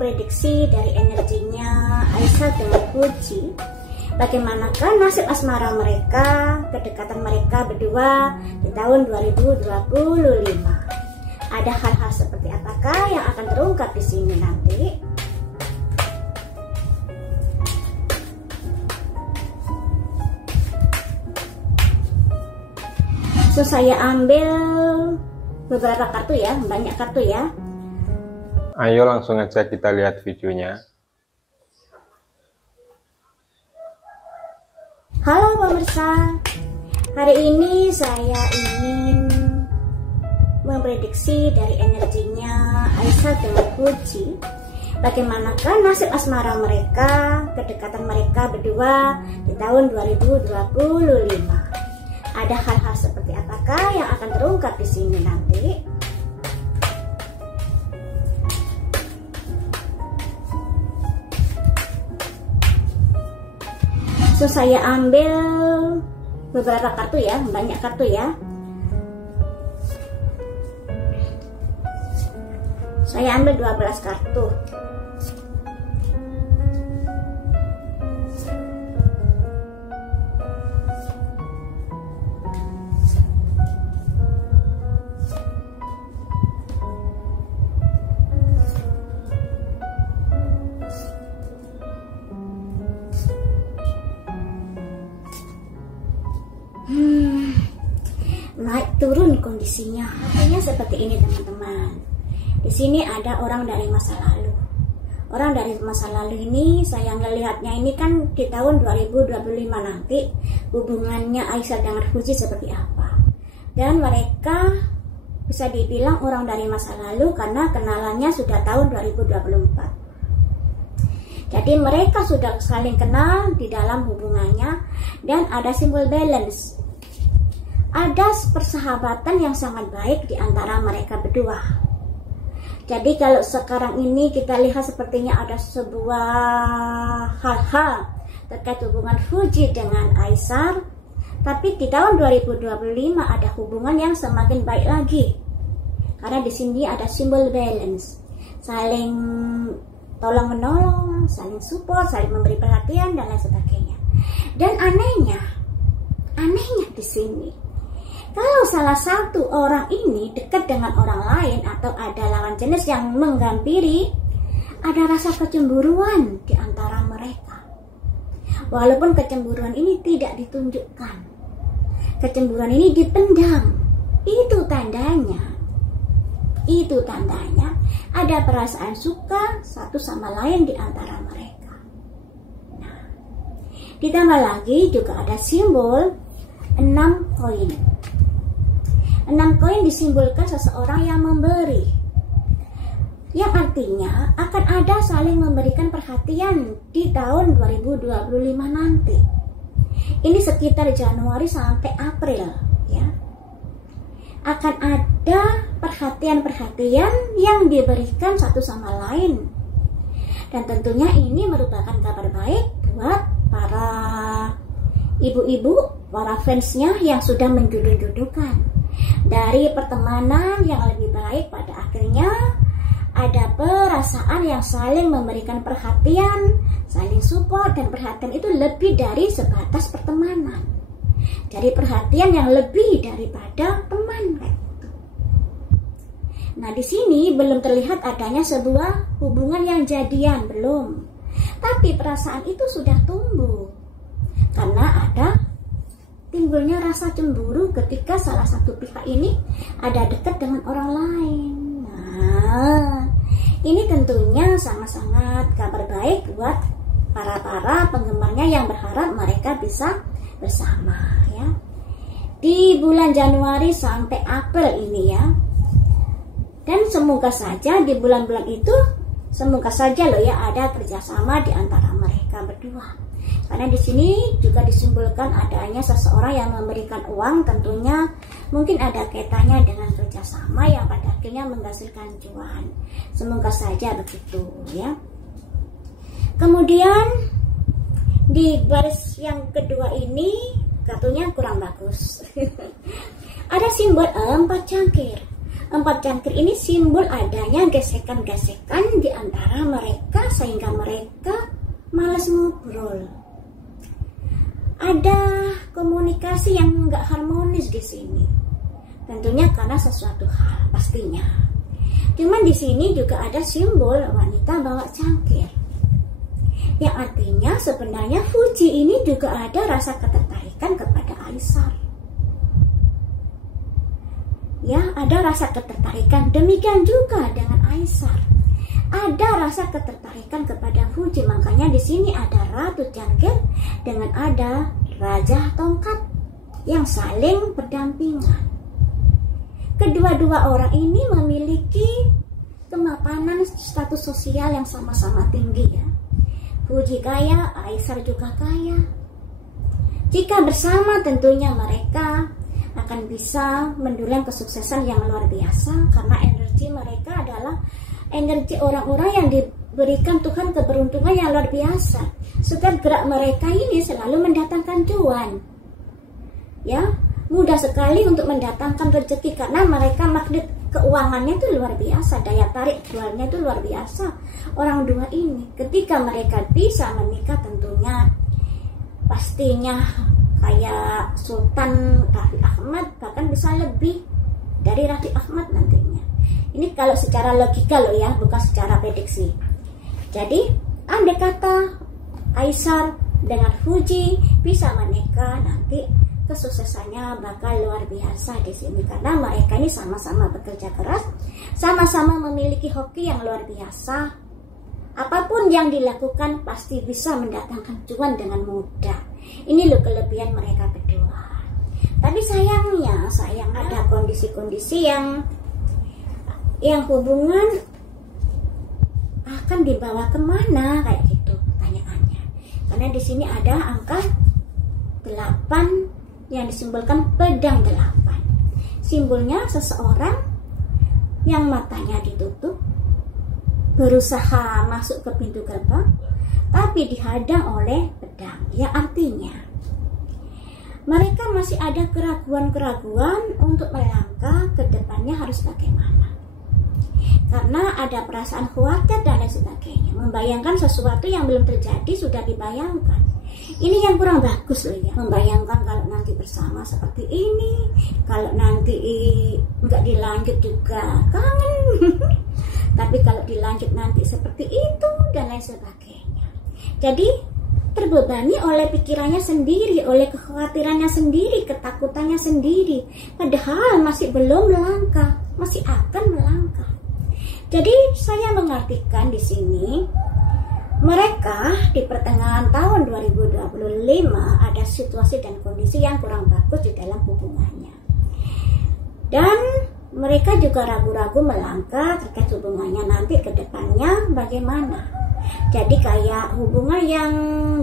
memprediksi dari energinya Aisyah dengan Fuji, bagaimanakah nasib asmara mereka, kedekatan mereka berdua di tahun 2025. Ada hal-hal seperti apakah yang akan terungkap di sini nanti? So, saya ambil beberapa kartu ya, banyak kartu ya. Ayo langsung aja kita lihat videonya. Halo pemirsa, hari ini saya ingin memprediksi dari energinya Aisyah dengan Fuji, bagaimanakah nasib asmara mereka, kedekatan mereka berdua di tahun 2025. Ada hal-hal seperti apakah yang akan terungkap di sini nanti? So, saya ambil beberapa kartu ya, banyak kartu ya. Saya ambil 12 kartu. Naik turun kondisinya, artinya seperti ini teman-teman. Di sini ada orang dari masa lalu. Orang dari masa lalu ini saya ngelihatnya ini kan di tahun 2025 nanti hubungannya Aisyah dengan Fuji seperti apa. Dan mereka bisa dibilang orang dari masa lalu karena kenalannya sudah tahun 2024. Jadi mereka sudah saling kenal di dalam hubungannya dan ada simbol balance. Ada persahabatan yang sangat baik di antara mereka berdua. Jadi kalau sekarang ini kita lihat sepertinya ada sebuah hal-hal terkait hubungan Fuji dengan Aisyah, tapi di tahun 2025 ada hubungan yang semakin baik lagi. Karena di sini ada simbol balance, saling tolong menolong, saling support, saling memberi perhatian dan lain sebagainya. Dan anehnya di sini, kalau salah satu orang ini dekat dengan orang lain atau ada lawan jenis yang menghampiri, ada rasa kecemburuan di antara mereka. Walaupun kecemburuan ini tidak ditunjukkan, kecemburuan ini dipendam. Itu tandanya ada perasaan suka satu sama lain di antara mereka. Nah, ditambah lagi juga ada simbol 6 koin. 6 koin disimbolkan seseorang yang memberi, yang artinya akan ada saling memberikan perhatian di tahun 2025 nanti. Ini sekitar Januari sampai April ya. Akan ada perhatian-perhatian yang diberikan satu sama lain. Dan tentunya ini merupakan kabar baik buat para ibu-ibu, para fansnya yang sudah menjodoh-jodohkan. Dari pertemanan yang lebih baik pada akhirnya ada perasaan yang saling memberikan perhatian, saling support, dan perhatian itu lebih dari sebatas pertemanan. Dari perhatian yang lebih daripada teman kayak gitu. Nah, di sini belum terlihat adanya sebuah hubungan yang jadian, belum. Tapi perasaan itu sudah tumbuh. Karena ada timbulnya rasa cemburu ketika salah satu pihak ini ada dekat dengan orang lain. Nah, ini tentunya sangat-sangat kabar baik buat para penggemarnya yang berharap mereka bisa bersama ya. Di bulan Januari sampai April ini ya. Dan semoga saja di bulan-bulan itu, semoga saja loh ya ada kerjasama di antara mereka berdua. Karena di sini juga disimbolkan adanya seseorang yang memberikan uang, tentunya mungkin ada kaitannya dengan kerjasama yang pada akhirnya menghasilkan cuan. Semoga saja begitu ya. Kemudian di baris yang kedua ini kartunya kurang bagus. Ada simbol 4 cangkir. 4 cangkir ini simbol adanya gesekan-gesekan di antara mereka sehingga mereka malas ngobrol. Ada komunikasi yang nggak harmonis di sini. Tentunya karena sesuatu hal pastinya. Cuman di sini juga ada simbol wanita bawa cangkir. Yang artinya sebenarnya Fuji ini juga ada rasa ketertarikan kepada Aisar. Ya, ada rasa ketertarikan. Demikian juga dengan Aisar. Ada rasa ketertarikan kepada Fuji. Makanya di sini ada Ratu Cangkir dengan ada Raja Tongkat yang saling berdampingan. Kedua-dua orang ini memiliki kemapanan status sosial yang sama-sama tinggi ya. Fuji kaya, Aisar juga kaya. Jika bersama tentunya mereka akan bisa mendulang kesuksesan yang luar biasa karena energi mereka adalah energi orang-orang yang diberikan Tuhan keberuntungan yang luar biasa. Setiap gerak mereka ini selalu mendatangkan cuan. Ya, mudah sekali untuk mendatangkan rezeki karena mereka magnet keuangannya itu luar biasa, daya tarik jualnya itu luar biasa. Orang dua ini ketika mereka bisa menikah tentunya pastinya kayak Sultan Raffi Ahmad, bahkan bisa lebih dari Raffi Ahmad nantinya. Ini kalau secara logika loh ya, bukan secara prediksi. Jadi andai kata Aisar dengan Fuji bisa menikah, nanti kesuksesannya bakal luar biasa di sini karena mereka ini sama-sama bekerja keras, sama-sama memiliki hoki yang luar biasa. Apapun yang dilakukan pasti bisa mendatangkan cuan dengan mudah. Ini loh kelebihan mereka berdua. Tapi sayangnya ada kondisi-kondisi yang hubungan akan dibawa kemana kayak gitu pertanyaannya. Karena di sini ada angka 8 yang disimbolkan pedang 8. Simbolnya seseorang yang matanya ditutup berusaha masuk ke pintu gerbang tapi dihadang oleh pedang. Ya artinya mereka masih ada keraguan-keraguan untuk melangkah ke depannya harus bagaimana. Karena ada perasaan khawatir dan lain sebagainya. Membayangkan sesuatu yang belum terjadi sudah dibayangkan. Ini yang kurang bagus loh ya. Membayangkan kalau nanti bersama seperti ini, kalau nanti nggak dilanjut juga kangen. Tapi kalau dilanjut nanti seperti itu dan lain sebagainya. Jadi terbebani oleh pikirannya sendiri, oleh kekhawatirannya sendiri, ketakutannya sendiri. Padahal masih belum melangkah, masih akan melangkah. Jadi saya mengartikan di sini mereka di pertengahan tahun 2025 ada situasi dan kondisi yang kurang bagus di dalam hubungannya. Dan mereka juga ragu-ragu melangkah terkait hubungannya nanti ke depannya bagaimana. Jadi kayak hubungan yang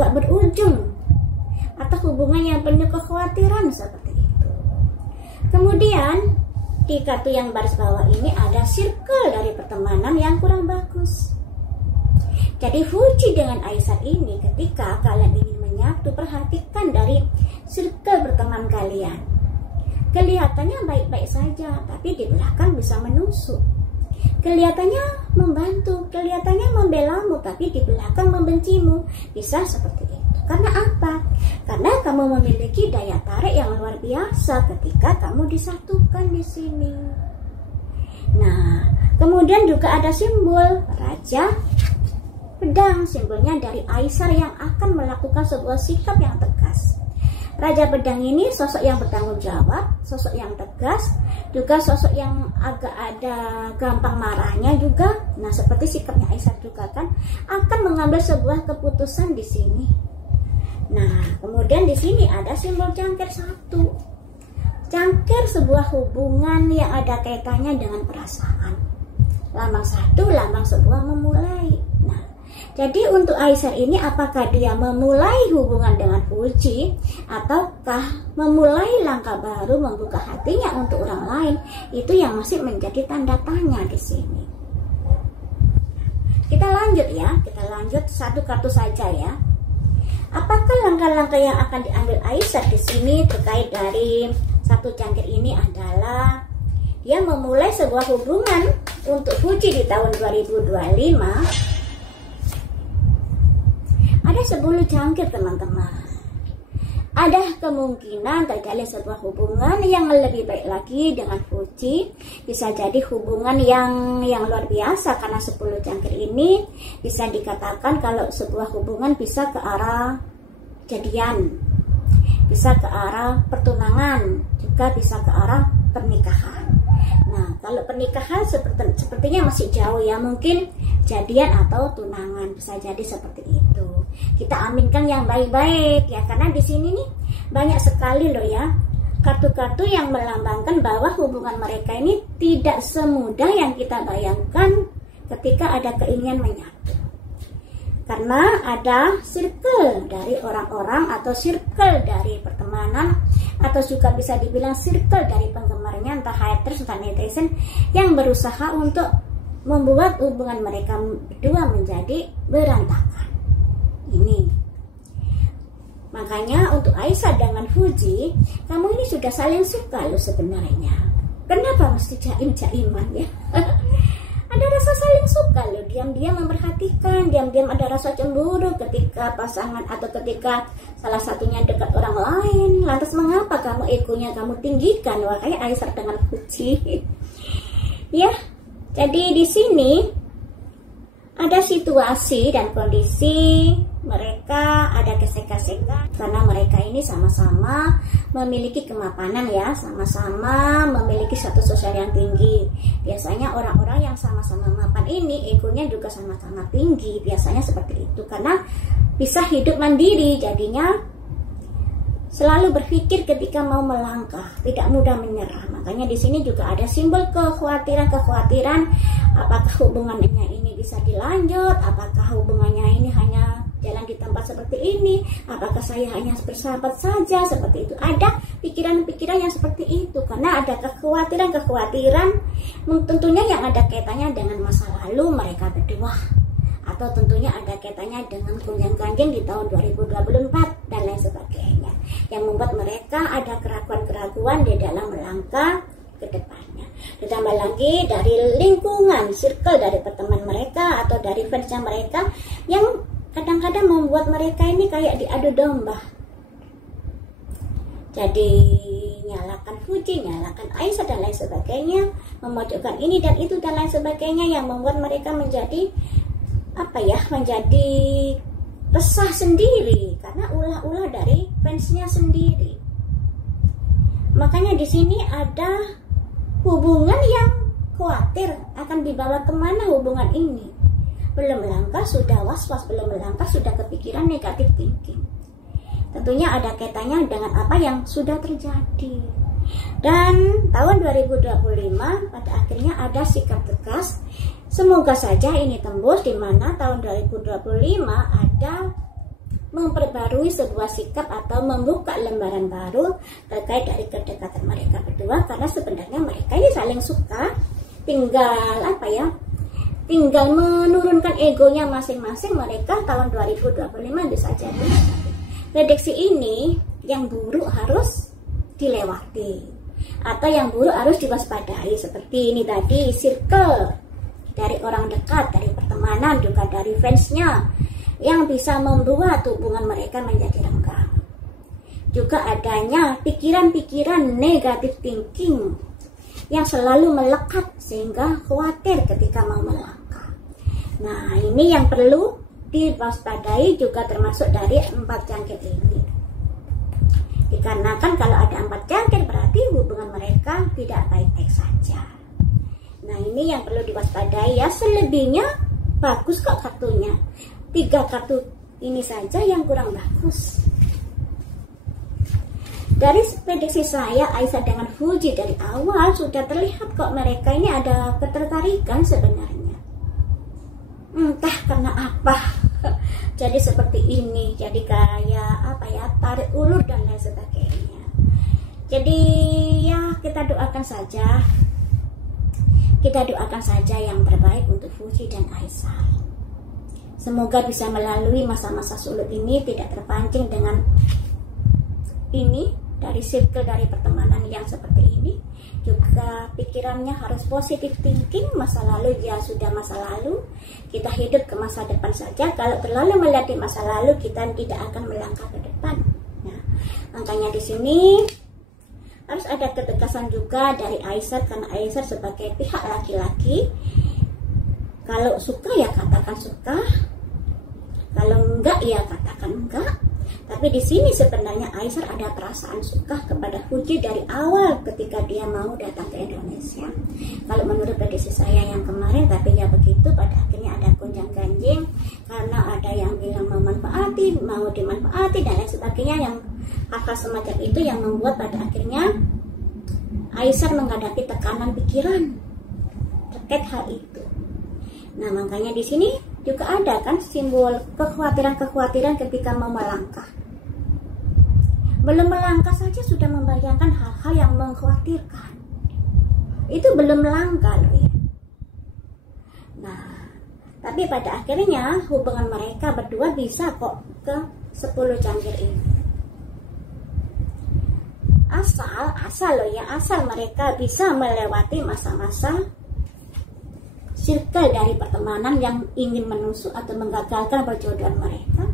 nggak berujung atau hubungan yang penuh kekhawatiran seperti itu. Kemudian di kartu yang baris bawah ini ada circle dari pertemanan yang kurang bagus. Jadi Fuji dengan Aisar ini ketika kalian ingin menyatu, perhatikan dari circle berteman kalian. Kelihatannya baik-baik saja, tapi di belakang bisa menusuk. Kelihatannya membantu, kelihatannya membelamu, tapi di belakang membencimu. Bisa seperti itu. Karena apa? Karena kamu memiliki daya tarik yang luar biasa ketika kamu disatukan di sini. Nah, kemudian juga ada simbol Raja Pedang, simbolnya dari Aisar yang akan melakukan sebuah sikap yang tegas. Raja Pedang ini sosok yang bertanggung jawab, sosok yang tegas, juga sosok yang agak ada gampang marahnya juga. Nah, seperti sikapnya Aisar juga kan akan mengambil sebuah keputusan di sini. Nah, kemudian di sini ada simbol cangkir 1. Cangkir sebuah hubungan yang ada kaitannya dengan perasaan. Lambang 1, lambang sebuah memulai. Nah, jadi untuk Aisar ini apakah dia memulai hubungan dengan Fuji ataukah memulai langkah baru membuka hatinya untuk orang lain? Itu yang masih menjadi tanda tanya di sini. Kita lanjut ya, kita lanjut satu kartu saja ya. Apakah langkah-langkah yang akan diambil Aisar di sini terkait dari satu cangkir ini adalah dia memulai sebuah hubungan untuk Fuji di tahun 2025 sebelum jangkir teman-teman, ada kemungkinan terjalin sebuah hubungan yang lebih baik lagi dengan Fuji. Bisa jadi hubungan yang luar biasa, karena 10 jangkir ini bisa dikatakan kalau sebuah hubungan bisa ke arah jadian, bisa ke arah pertunangan, juga bisa ke arah pernikahan. Nah, kalau pernikahan sepertinya masih jauh ya, mungkin jadian atau tunangan, bisa jadi seperti itu. Kita aminkan yang baik-baik ya, karena di sini nih banyak sekali loh ya kartu-kartu yang melambangkan bahwa hubungan mereka ini tidak semudah yang kita bayangkan ketika ada keinginan menyatu. Karena ada circle dari orang-orang atau circle dari pertemanan, atau juga bisa dibilang circle dari penggemarnya, entah haters entah netizen, yang berusaha untuk membuat hubungan mereka berdua menjadi berantakan. Ini makanya untuk Aisyah dengan Fuji, kamu ini sudah saling suka loh sebenarnya. Kenapa mesti jaim-jaiman ya? Ada rasa saling suka loh, diam-diam memperhatikan, diam-diam ada rasa cemburu ketika pasangan atau ketika salah satunya dekat orang lain. Lantas mengapa kamu egonya kamu tinggikan? Wah, kayak Aisyah dengan Fuji. Ya, jadi di sini ada situasi dan kondisi mereka ada gesek-gesekan karena mereka ini sama-sama memiliki kemapanan ya, sama-sama memiliki status sosial yang tinggi. Biasanya orang-orang yang sama-sama mapan ini egonya juga sama-sama tinggi, biasanya seperti itu, karena bisa hidup mandiri, jadinya selalu berpikir ketika mau melangkah, tidak mudah menyerah. Makanya di sini juga ada simbol kekhawatiran, apakah hubungannya ini bisa dilanjut, apakah hubungannya ini hanya jalan di tempat seperti ini, apakah saya hanya bersahabat saja, seperti itu. Ada pikiran-pikiran yang seperti itu, karena ada kekhawatiran tentunya yang ada kaitannya dengan masa lalu mereka berdua, atau tentunya ada kaitannya dengan gonjang-ganjing di tahun 2024 dan lain sebagainya, yang membuat mereka ada keraguan-keraguan di dalam melangkah ke depannya. Ditambah lagi dari lingkungan, circle dari teman mereka atau dari fansnya mereka yang kadang-kadang membuat mereka ini kayak diadu domba. Jadi nyalakan Fuji, nyalakan Aisyah dan lain sebagainya, memojokkan ini dan itu dan lain sebagainya, yang membuat mereka menjadi menjadi resah sendiri karena ulah-ulah dari fansnya sendiri. Makanya di sini ada hubungan yang khawatir akan dibawa kemana hubungan ini. Belum melangkah sudah was-was, belum melangkah sudah kepikiran negatif thinking. Tentunya ada kaitannya dengan apa yang sudah terjadi. Dan tahun 2025 pada akhirnya ada sikap tegas. Semoga saja ini tembus, di mana tahun 2025 ada memperbarui sebuah sikap atau membuka lembaran baru terkait dari kedekatan mereka berdua, karena sebenarnya mereka ini saling suka, tinggal menurunkan egonya masing-masing. Mereka tahun 2025 bisa jadi prediksi ini yang buruk harus dilewati atau yang buruk harus diwaspadai, seperti ini tadi, circle dari orang dekat, dari pertemanan, juga dari fansnya yang bisa membuat hubungan mereka menjadi renggang. Juga adanya pikiran-pikiran negatif thinking yang selalu melekat sehingga khawatir ketika mau melangkah. Nah, ini yang perlu diwaspadai, juga termasuk dari 4 jangkir ini. Dikarenakan kalau ada 4 jangkir berarti hubungan mereka tidak baik-baik saja. Nah, ini yang perlu diwaspadai ya. Selebihnya bagus kok kartunya. 3 kartu ini saja yang kurang bagus. Dari prediksi saya, Aisyah dengan Fuji dari awal sudah terlihat kok mereka ini ada ketertarikan sebenarnya. Entah karena apa. Jadi seperti ini, jadi kayak tarik ulur dan lain sebagainya. Jadi ya kita doakan saja. Kita doakan saja yang terbaik untuk Fuji dan Aisyah. Semoga bisa melalui masa-masa sulit ini, tidak terpancing dengan ini dari circle dari pertemanan yang seperti ini. Juga pikirannya harus positive thinking. Masa lalu ya sudah masa lalu, kita hidup ke masa depan saja. Kalau terlalu melihat di masa lalu, kita tidak akan melangkah ke depan. Nah, makanya di sini harus ada ketegasan juga dari Aisar, karena Aisar sebagai pihak laki-laki, kalau suka ya katakan suka, kalau enggak ya katakan enggak. Tapi di sini sebenarnya Aisar ada perasaan suka kepada Fuji dari awal ketika dia mau datang ke Indonesia. Kalau menurut prediksi saya yang kemarin, tapi ya begitu, pada akhirnya ada gonjang ganjing karena ada yang bilang memanfaati, mau dimanfaati dan lain sebagainya, yang hal-hal semacam itu yang membuat pada akhirnya Aisar menghadapi tekanan pikiran terkait hal itu. Nah, makanya di sini juga ada kan simbol kekhawatiran-kekhawatiran ketika mau melangkah. Belum melangkah saja sudah membayangkan hal-hal yang mengkhawatirkan. Itu belum melangkah loh ya. Nah, tapi pada akhirnya hubungan mereka berdua bisa kok ke 10 cangkir ini. Asal loh ya, asal mereka bisa melewati masa-masa circle dari pertemanan yang ingin menusuk atau menggagalkan perjodohan mereka,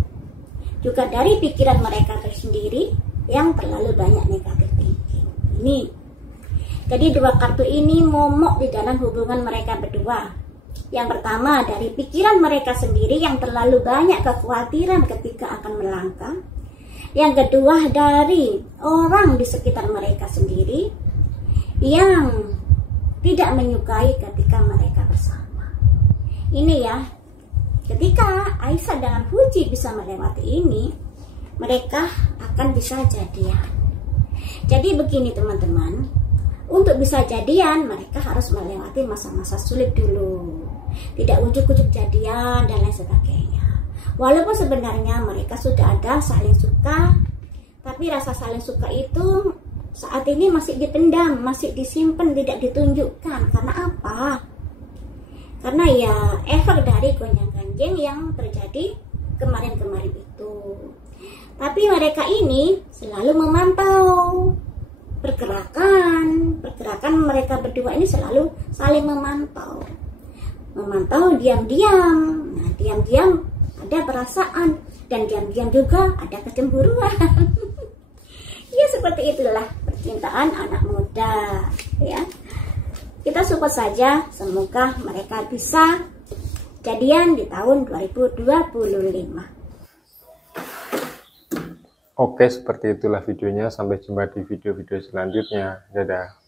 juga dari pikiran mereka tersendiri yang terlalu banyak negatif thinking. Ini jadi dua kartu ini momok di dalam hubungan mereka berdua. Yang pertama dari pikiran mereka sendiri yang terlalu banyak kekhawatiran ketika akan melangkah. Yang kedua dari orang di sekitar mereka sendiri yang tidak menyukai ketika mereka bersama. Ini ya, ketika Aisyah dengan Fuji bisa melewati ini, mereka akan bisa jadian. Jadi begini teman-teman, untuk bisa jadian mereka harus melewati masa-masa sulit dulu. Tidak ujuk-ujuk jadian dan lain sebagainya. Walaupun sebenarnya mereka sudah ada saling suka, tapi rasa saling suka itu saat ini masih dipendam, masih disimpan, tidak ditunjukkan. Karena apa? Karena ya efek dari gonjang-ganjing yang terjadi kemarin-kemarin itu. Tapi mereka ini selalu memantau pergerakan mereka berdua ini, selalu saling memantau diam-diam. Nah, diam-diam ada perasaan dan diam-diam juga ada kecemburuan. Ya seperti itulah percintaan anak muda ya. Kita support saja, semoga mereka bisa jadian di tahun 2025. Oke, seperti itulah videonya. Sampai jumpa di video-video selanjutnya. Dadah.